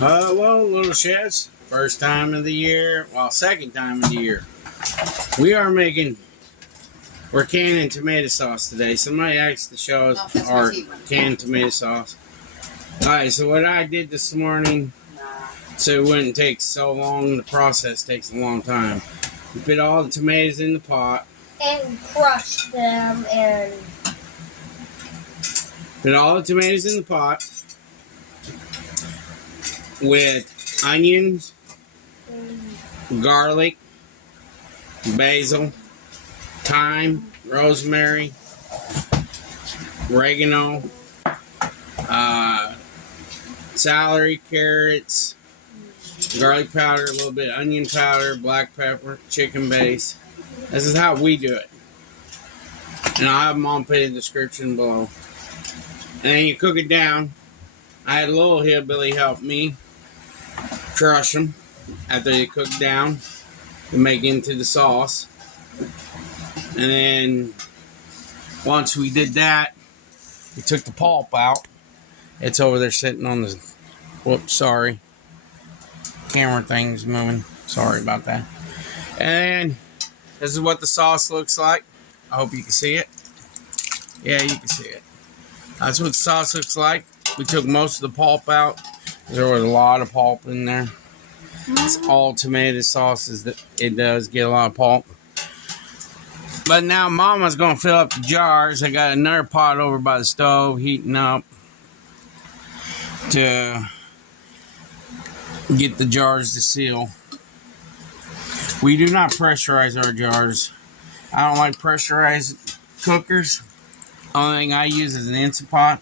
Well, little sheds, first time of the year, well, second time of the year. We're canning tomato sauce today. Somebody asked to show us our canned tomato sauce. Alright, so what I did this morning, so it wouldn't take so long, the process takes a long time. We put all the tomatoes in the pot. And crush them and... Put all the tomatoes in the pot with onions, garlic, basil, thyme, rosemary, oregano, celery, carrots, garlic powder, a little bit of onion powder, black pepper, chicken base. This is how we do it. And I'll have them all put in the description below. And then you cook it down. I had a little hillbilly help me crush them after they cook down to make into the sauce. And then once we did that, we took the pulp out. It's over there sitting on the, whoops, sorry. Camera thing's moving. Sorry about that. And this is what the sauce looks like. I hope you can see it. Yeah, you can see it. That's what the sauce looks like. We took most of the pulp out. There was a lot of pulp in there. It's all tomato sauces that it does get a lot of pulp. But now Mama's going to fill up the jars. I got another pot over by the stove heating up to get the jars to seal. We do not pressurize our jars. I don't like pressurized cookers. Only thing I use is an Instant Pot.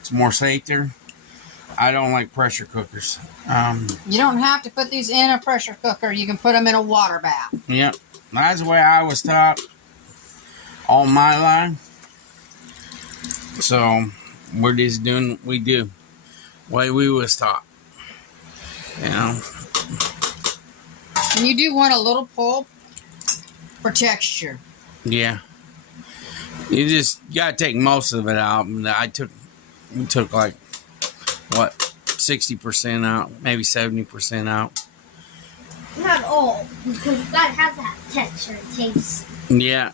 It's more safer. I don't like pressure cookers. You don't have to put these in a pressure cooker. You can put them in a water bath. Yep. That's the way I was taught all my life. So, we're just doing what we do. The way we was taught. You know. And you do want a little pulp for texture. Yeah. You just gotta take most of it out. We took like, what, 60% out, maybe 70% out. Not all, because you gotta have that texture and taste. Yeah.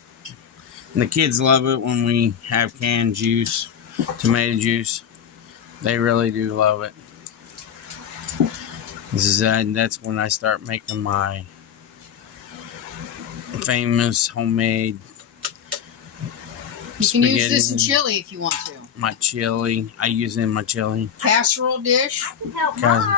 And the kids love it when we have canned juice, tomato juice. They really do love it. That's when I start making my famous homemade You can use this in chili if you want to. My chili. I use it in my chili. Casserole dish. I can help Mom.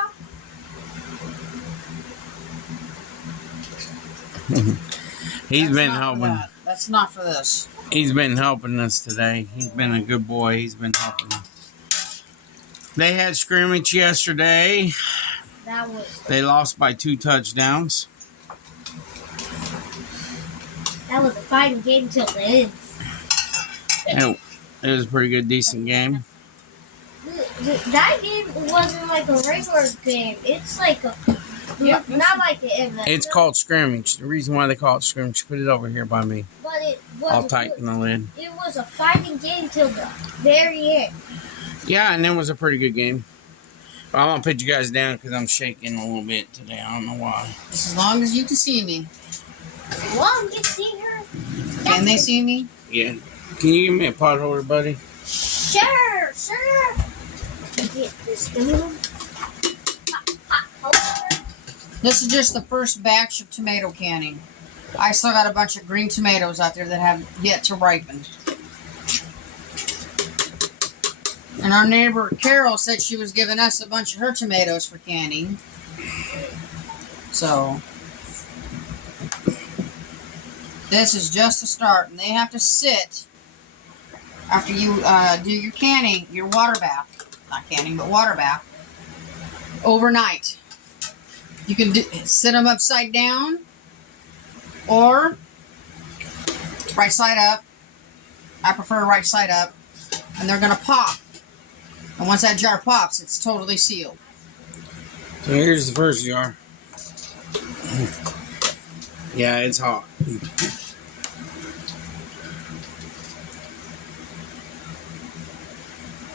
He's been helping. That's not for this. He's been helping us today. He's been a good boy. He's been helping us. They had scrimmage yesterday. They lost by 2 touchdowns. That was a fighting game till the end. And it was a pretty good, decent game. That game wasn't like a regular game. It's like a... Not like the NFL. It's called scrimmage. The reason why they call it scrimmage, put it over here by me. But it was... I'll tighten the lid. It was a fighting game till the very end. Yeah, and it was a pretty good game. But I'm going to put you guys down because I'm shaking a little bit today. I don't know why. Just as long as you can see me. Mom, you see her? Can they see me? Yeah. Can you give me a pot holder, buddy? Sure. Get this down. This is just the first batch of tomato canning. I still got a bunch of green tomatoes out there that have yet to ripen. And our neighbor Carol said she was giving us a bunch of her tomatoes for canning. So, this is just a start. And they have to sit after you do your canning, your water bath. Not canning, but water bath. Overnight. You can sit them upside down or right side up. I prefer right side up. And they're going to pop. And once that jar pops, it's totally sealed. So here's the first jar. Yeah, it's hot.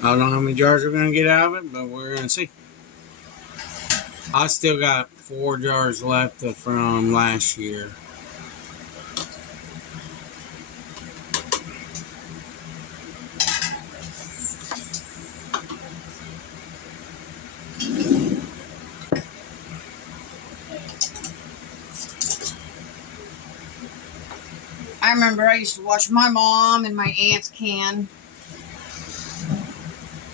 I don't know how many jars we're going to get out of it, but we're going to see. I still got 4 jars left from last year. I remember I used to watch my mom and my aunts can.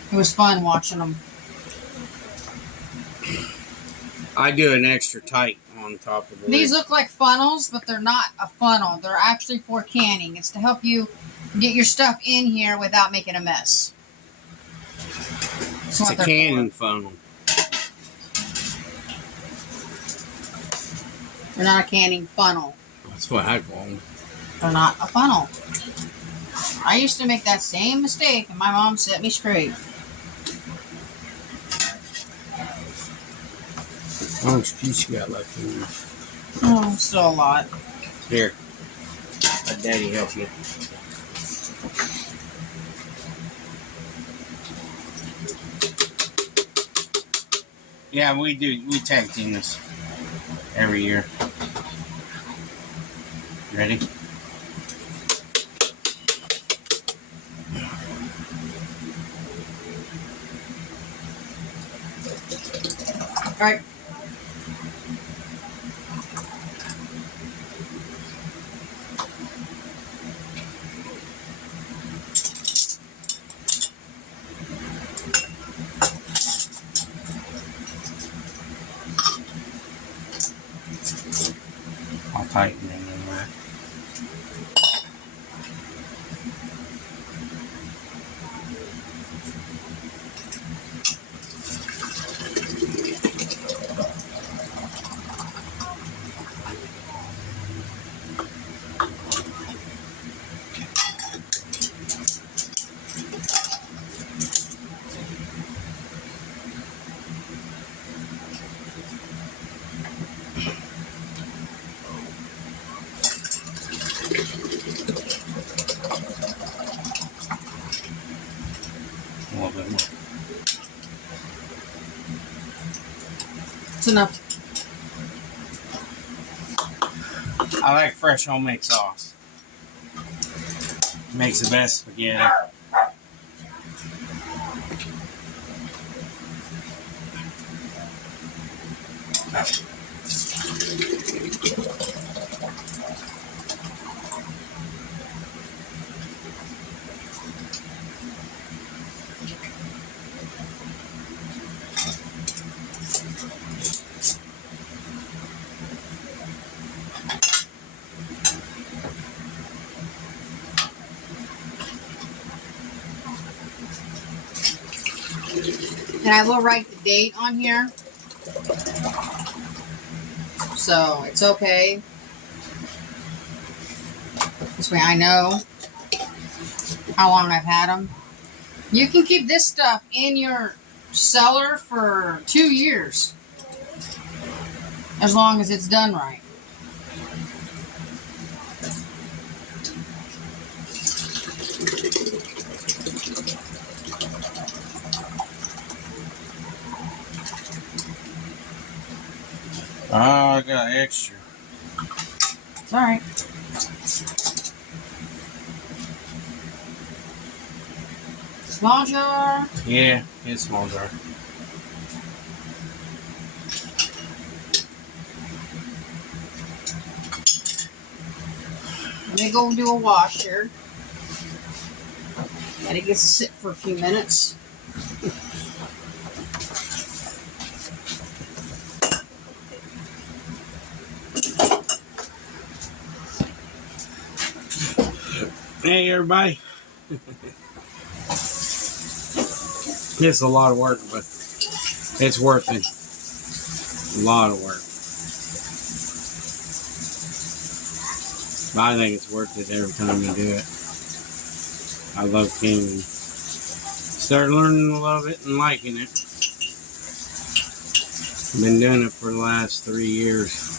It was fun watching them. I do an extra tight on top of it. These look like funnels, but they're not a funnel. They're actually for canning. It's to help you get your stuff in here without making a mess. It's a canning funnel. They're not a canning funnel. That's what I call them. They're not a funnel. I used to make that same mistake, and my mom set me straight. How much juice you got left in there? Oh, still a lot. Here. Let Daddy help you. Yeah, we do. We tag team this every year. Ready? All right. I'll tighten it in there. A little bit more. It's enough. I like fresh homemade sauce. Makes the best spaghetti. And I will write the date on here. So it's okay. This way I know how long I've had them. You can keep this stuff in your cellar for 2 years. As long as it's done right. Oh, I got extra. It's alright. Small jar. Yeah, it's small jar. Let me go do a wash here. Let it get to sit for a few minutes. Hey, everybody. It's a lot of work, but it's worth it. A lot of work. But I think it's worth it every time you do it. I love canning. Start learning to love it and liking it. I've been doing it for the last 3 years.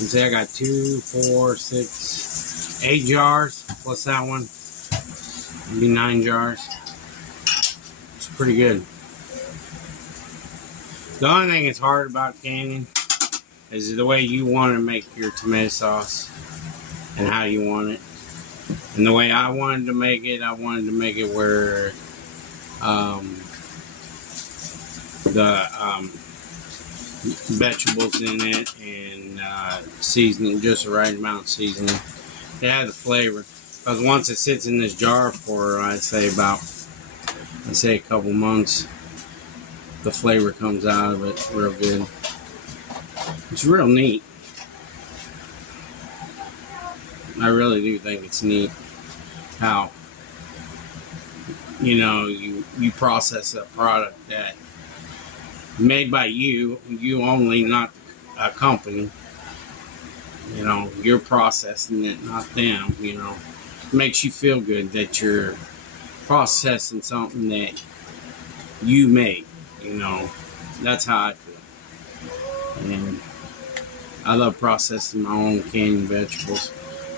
You see, I got 2, 4, 6, 8 jars plus that one. It'd be 9 jars. It's pretty good. The only thing that's hard about canning is the way you want to make your tomato sauce and how you want it. And the way I wanted to make it where the vegetables in it and seasoning, just the right amount of seasoning. It had the flavor. Because once it sits in this jar for, I'd say a couple months, the flavor comes out of it real good. It's real neat. I really do think it's neat how, you process a product that made by you only, not a company. You're processing it, not them. It makes you feel good that you're processing something that you made. That's how I feel. And I love processing my own canned vegetables.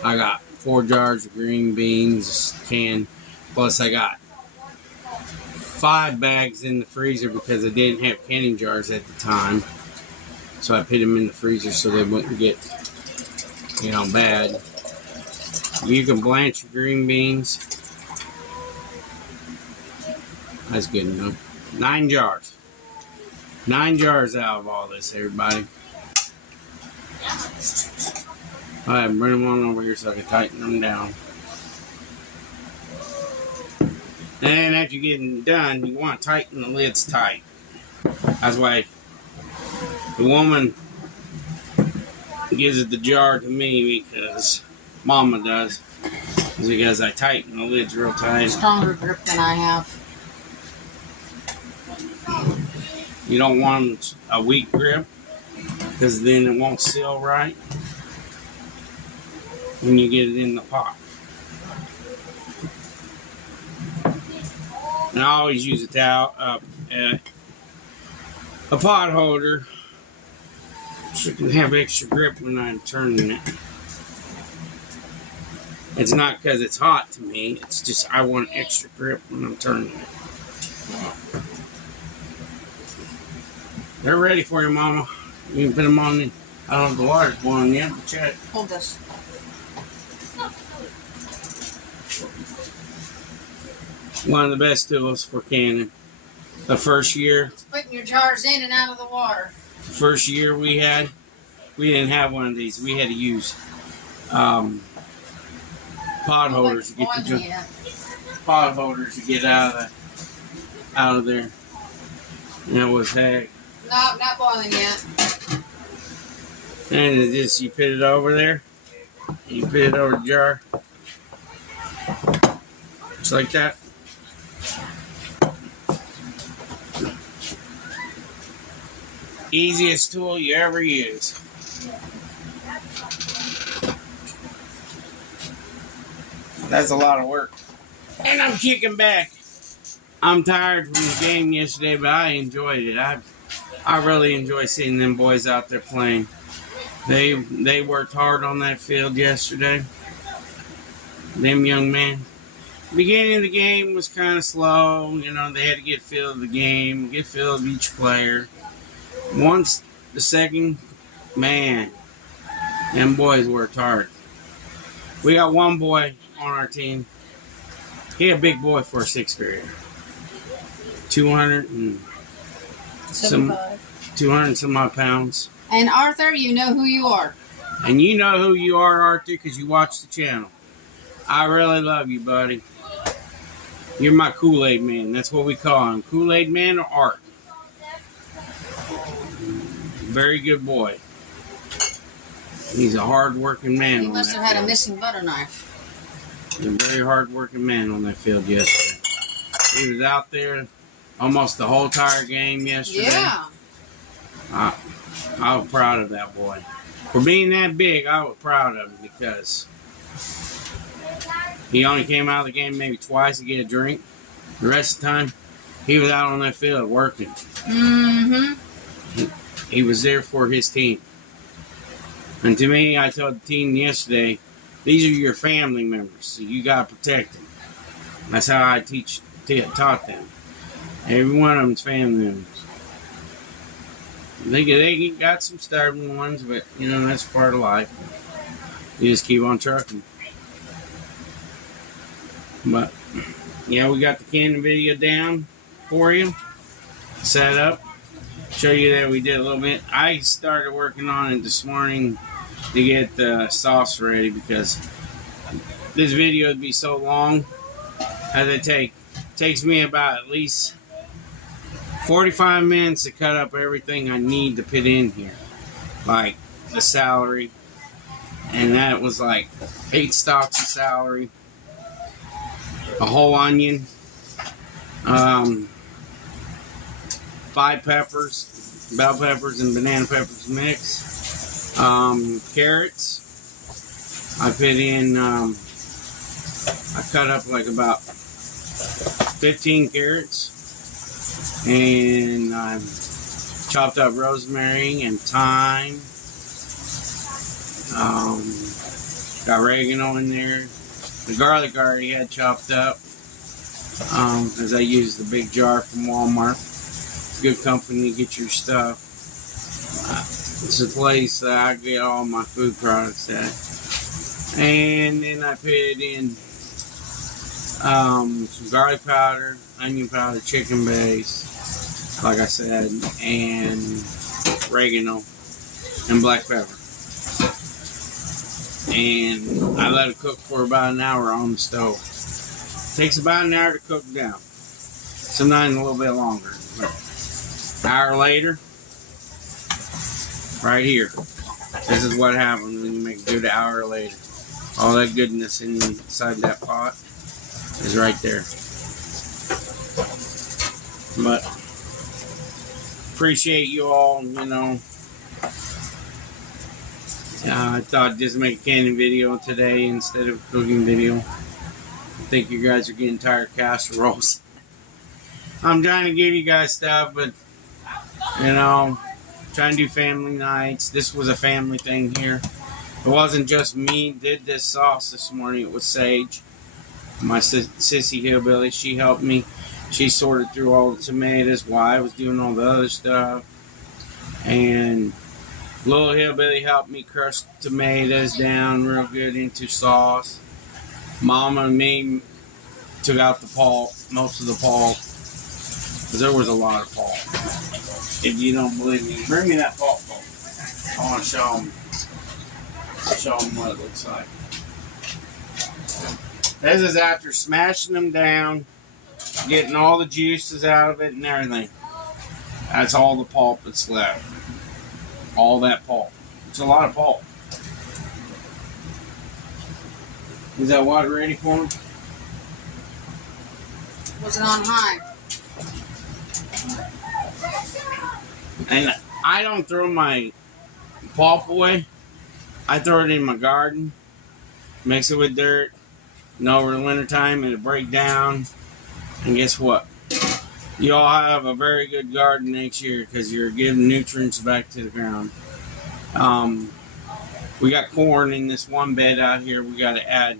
I got 4 jars of green beans canned, plus I got 5 bags in the freezer because I didn't have canning jars at the time. So I put them in the freezer so they wouldn't get, bad. You can blanch your green beans. That's good enough. 9 jars. 9 jars out of all this, everybody. Alright, bring them on over here so I can tighten them down. And after you get them done, you want to tighten the lids tight. That's why the woman gives it the jar to me, because Mama does. Because I tighten the lids real tight. Stronger grip than I have. You don't want a weak grip, because then it won't seal right when you get it in the pot. And I always use a towel, a pot holder, so you can have extra grip when I'm turning it. It's not because it's hot to me, it's just I want extra grip when I'm turning it. They're ready for you, Mama. You can put them on the, I don't know if the water's boiling yet, but check. Hold this. One of the best tools for canning. The first year, Putting your jars in and out of the water. first year we didn't have one of these. We had to use pot holders to get pot holders to get out of there. And it was heck. No, not boiling yet. And it just, you put it over there. You put it over the jar. Just like that. Easiest tool you ever use. That's a lot of work. And I'm kicking back. I'm tired from the game yesterday, but I enjoyed it. I really enjoy seeing them boys out there playing. They worked hard on that field yesterday. Them young men. The beginning of the game was kind of slow. They had to get a feel of the game, get a feel of each player. Once the second, man, them boys worked hard. We got one boy on our team. He a big boy for a 6th grader. 200 and some odd pounds. And Arthur, you know who you are. And you know who you are, Arthur, because you watch the channel. I really love you, buddy. You're my Kool-Aid man. That's what we call him. Kool-Aid man or Art. Very good boy. He's a hard-working man. He must have had a missing butter knife. He's a very hard-working man on that field yesterday. He was out there almost the whole entire game yesterday. Yeah. I was proud of that boy. For being that big, I was proud of him because he only came out of the game maybe twice to get a drink. The rest of the time, he was out on that field working. Mm-hmm. He was there for his team. And to me, I told the team yesterday, these are your family members, so you got to protect them. That's how I taught them. Every one of them's family members. They got some stubborn ones, but you know that's part of life. You just keep on trucking. But yeah, we got the canning video down for you, set up. Show you that we did a little bit. I started working on it this morning to get the sauce ready because this video would be so long as it takes me about at least 45 minutes to cut up everything I need to put in here, like the celery, and that was like 8 stalks of celery, a whole onion, 5 peppers, bell peppers and banana peppers mixed, carrots. I put in, I cut up like about 15 carrots, and I chopped up rosemary and thyme, got oregano in there. The garlic I already had chopped up, because I used the big jar from Walmart. Good company to get your stuff. It's a place that I get all my food products at. And then I put in some garlic powder, onion powder, chicken base, like I said, and oregano and black pepper. And I let it cook for about an hour on the stove. It takes about an hour to cook down. Sometimes a little bit longer. But an hour later, right here. This is what happens when you make a good hour later. All that goodness inside that pot is right there. But appreciate you all, you know. I thought I'd just make a canning video today instead of a cooking video. I think you guys are getting tired of casseroles. I'm trying to give you guys stuff, but you know, trying to do family nights. This was a family thing here. It wasn't just me did this sauce this morning. It was Sage, my sissy hillbilly. She helped me. She sorted through all the tomatoes while I was doing all the other stuff. And little hillbilly helped me crush tomatoes down real good into sauce. Mama and me took out the pulp, most of the pulp, because there was a lot of pulp. If you don't believe me, bring me that pulp. I want to show them what it looks like. This is after smashing them down, getting all the juices out of it and everything. That's all the pulp that's left. All that pulp. It's a lot of pulp. Is that water ready for them? Was it on high? And I don't throw my pulp away. I throw it in my garden, mix it with dirt, and over the winter time it'll break down. And guess what? You all have a very good garden next year because you're giving nutrients back to the ground. We got corn in this one bed out here. We got to add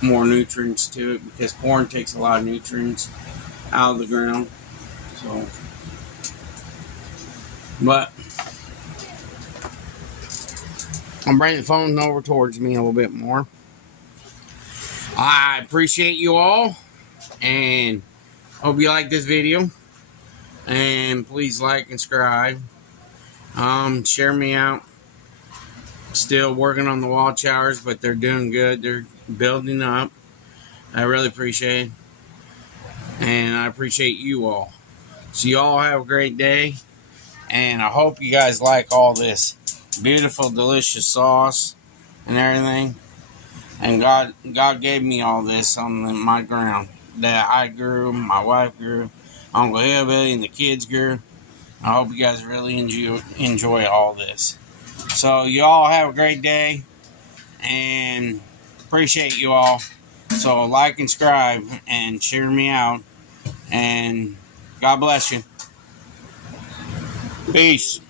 more nutrients to it because corn takes a lot of nutrients out of the ground. So, but I'm bringing the phone over towards me a little bit more. I appreciate you all, and hope you like this video. And please like and subscribe. Share me out. Still working on the wall showers, but they're doing good. They're building up. I really appreciate it. And I appreciate you all. So you all have a great day. And I hope you guys like all this beautiful, delicious sauce and everything. And God gave me all this on my ground that I grew, my wife grew, Uncle Hillbilly and the kids grew. I hope you guys really enjoy all this. So you all have a great day, and appreciate you all. So like and subscribe and share me out, and God bless you. Peace.